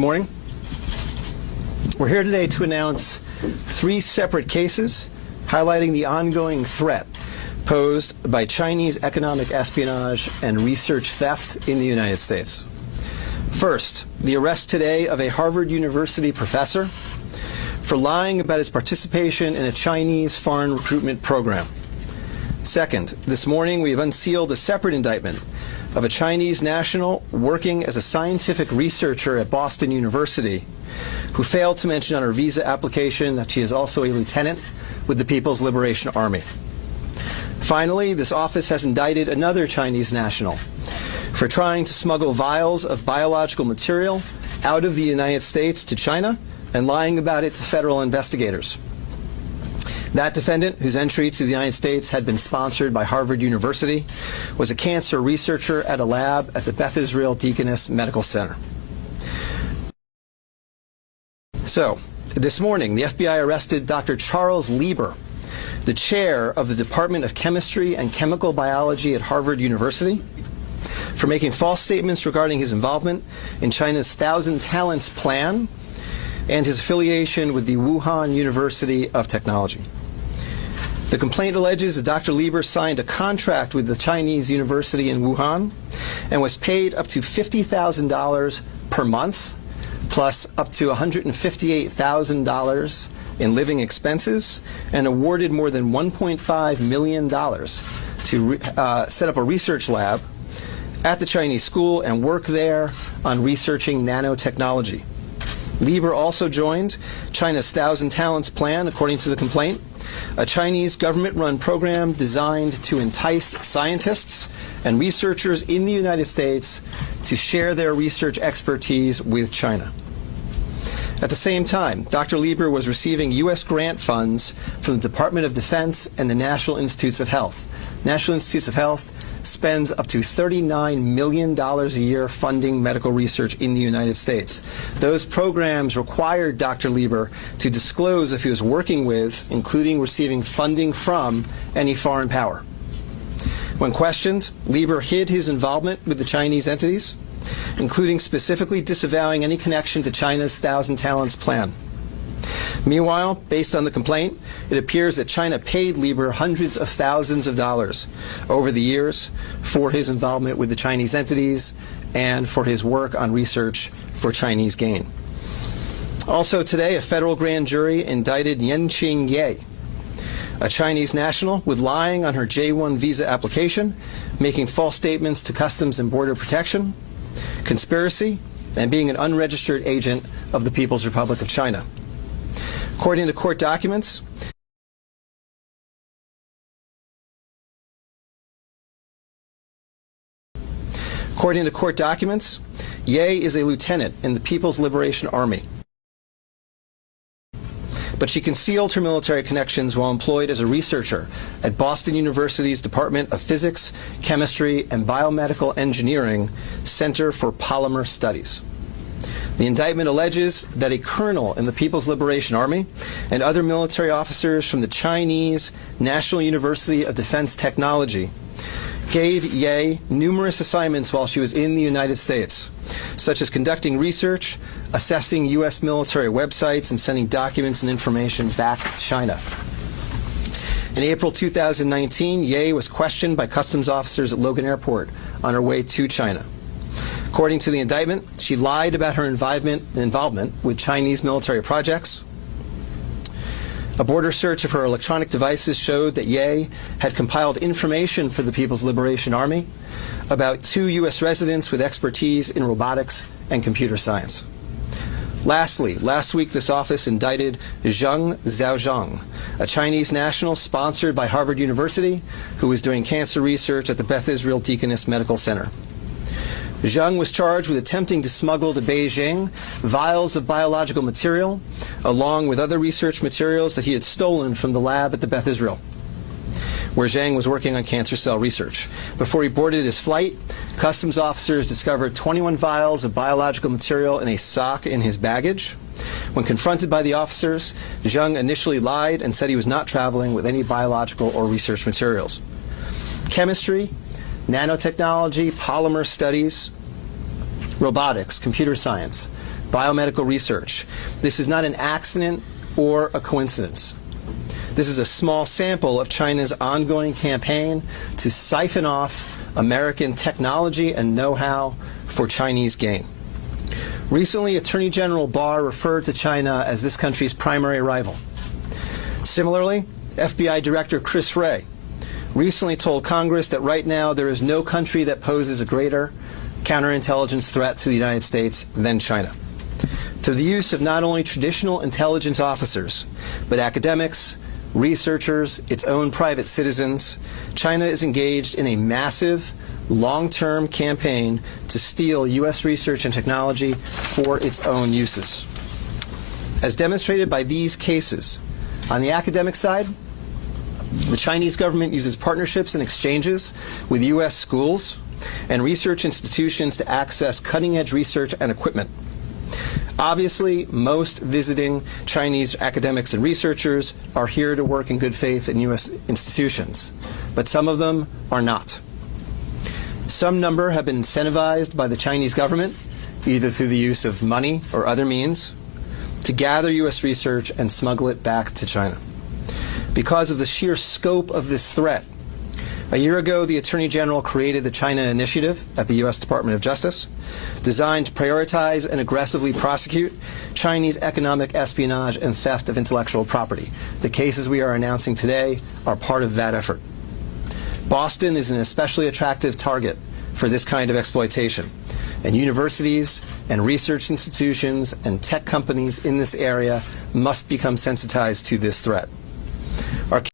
Morning. We're here today to announce 3 separate cases highlighting the ongoing threat posed by Chinese economic espionage and research theft in the United States. First, the arrest today of a Harvard University professor for lying about his participation in a Chinese foreign recruitment program. Second, this morning we have unsealed a separate indictment of a Chinese national working as a scientific researcher at Boston University who failed to mention on her visa application that she is also a lieutenant with the People's Liberation Army. Finally, this office has indicted another Chinese national for trying to smuggle vials of biological material out of the United States to China and lying about it to federal investigators. That defendant, whose entry to the United States had been sponsored by Harvard University, was a cancer researcher at a lab at the Beth Israel Deaconess Medical Center. So, this morning, the FBI arrested Dr. Charles Lieber, the chair of the Department of Chemistry and Chemical Biology at Harvard University, for making false statements regarding his involvement in China's Thousand Talents plan and his affiliation with the Wuhan University of Technology. The complaint alleges that Dr. Lieber signed a contract with the Chinese university in Wuhan and was paid up to $50,000 per month, plus up to $158,000 in living expenses, and awarded more than $1.5 million to set up a research lab at the Chinese school and work there on researching nanotechnology. Lieber also joined China's Thousand Talents plan, according to the complaint, a Chinese government-run program designed to entice scientists and researchers in the United States to share their research expertise with China. At the same time, Dr. Lieber was receiving U.S. grant funds from the Department of Defense and the National Institutes of Health. National Institutes of Health spends up to $39 million a year funding medical research in the United States. Those programs required Dr. Lieber to disclose if he was working with, including receiving funding from, any foreign power. When questioned, Lieber hid his involvement with the Chinese entities, including specifically disavowing any connection to China's Thousand Talents plan. Meanwhile, based on the complaint, it appears that China paid Lieber hundreds of thousands of dollars over the years for his involvement with the Chinese entities and for his work on research for Chinese gain. Also today, a federal grand jury indicted Yenqing Ye, a Chinese national, with lying on her J-1 visa application, making false statements to Customs and Border Protection, conspiracy, and being an unregistered agent of the People's Republic of China. According to court documents, Ye is a lieutenant in the People's Liberation Army, but she concealed her military connections while employed as a researcher at Boston University's Department of Physics, Chemistry, and Biomedical Engineering Center for Polymer Studies. The indictment alleges that a colonel in the People's Liberation Army and other military officers from the Chinese National University of Defense Technology gave Ye numerous assignments while she was in the United States, such as conducting research, assessing U.S. military websites, and sending documents and information back to China. In April 2019, Ye was questioned by customs officers at Logan Airport on her way to China. According to the indictment, she lied about her involvement with Chinese military projects. A border search of her electronic devices showed that Ye had compiled information for the People's Liberation Army about 2 U.S. residents with expertise in robotics and computer science. Lastly, last week this office indicted Zheng Xiaozhang, a Chinese national sponsored by Harvard University who was doing cancer research at the Beth Israel Deaconess Medical Center. Zheng was charged with attempting to smuggle to Beijing vials of biological material, along with other research materials that he had stolen from the lab at the Beth Israel, where Zheng was working on cancer cell research. Before he boarded his flight, customs officers discovered 21 vials of biological material in a sock in his baggage. When confronted by the officers, Zheng initially lied and said he was not traveling with any biological or research materials. Chemistry, nanotechnology, polymer studies, robotics, computer science. biomedical research. This is not an accident or a coincidence. This is a small sample of China's ongoing campaign to siphon off American technology and know-how for Chinese gain. Recently, Attorney General Barr referred to China as this country's primary rival. Similarly, FBI Director Chris Wray recently told Congress that right now there is no country that poses a greater counterintelligence threat to the United States than China. Through the use of not only traditional intelligence officers, but academics, researchers, its own private citizens, China is engaged in a massive, long-term campaign to steal U.S. research and technology for its own uses. As demonstrated by these cases, on the academic side, the Chinese government uses partnerships and exchanges with U.S. schools and research institutions to access cutting-edge research and equipment. Obviously, most visiting Chinese academics and researchers are here to work in good faith in U.S. institutions, but some of them are not. Some number have been incentivized by the Chinese government, either through the use of money or other means, to gather U.S. research and smuggle it back to China. Because of the sheer scope of this threat, a year ago, the Attorney General created the China Initiative at the U.S. Department of Justice, designed to prioritize and aggressively prosecute Chinese economic espionage and theft of intellectual property. The cases we are announcing today are part of that effort. Boston is an especially attractive target for this kind of exploitation, and universities and research institutions and tech companies in this area must become sensitized to this threat.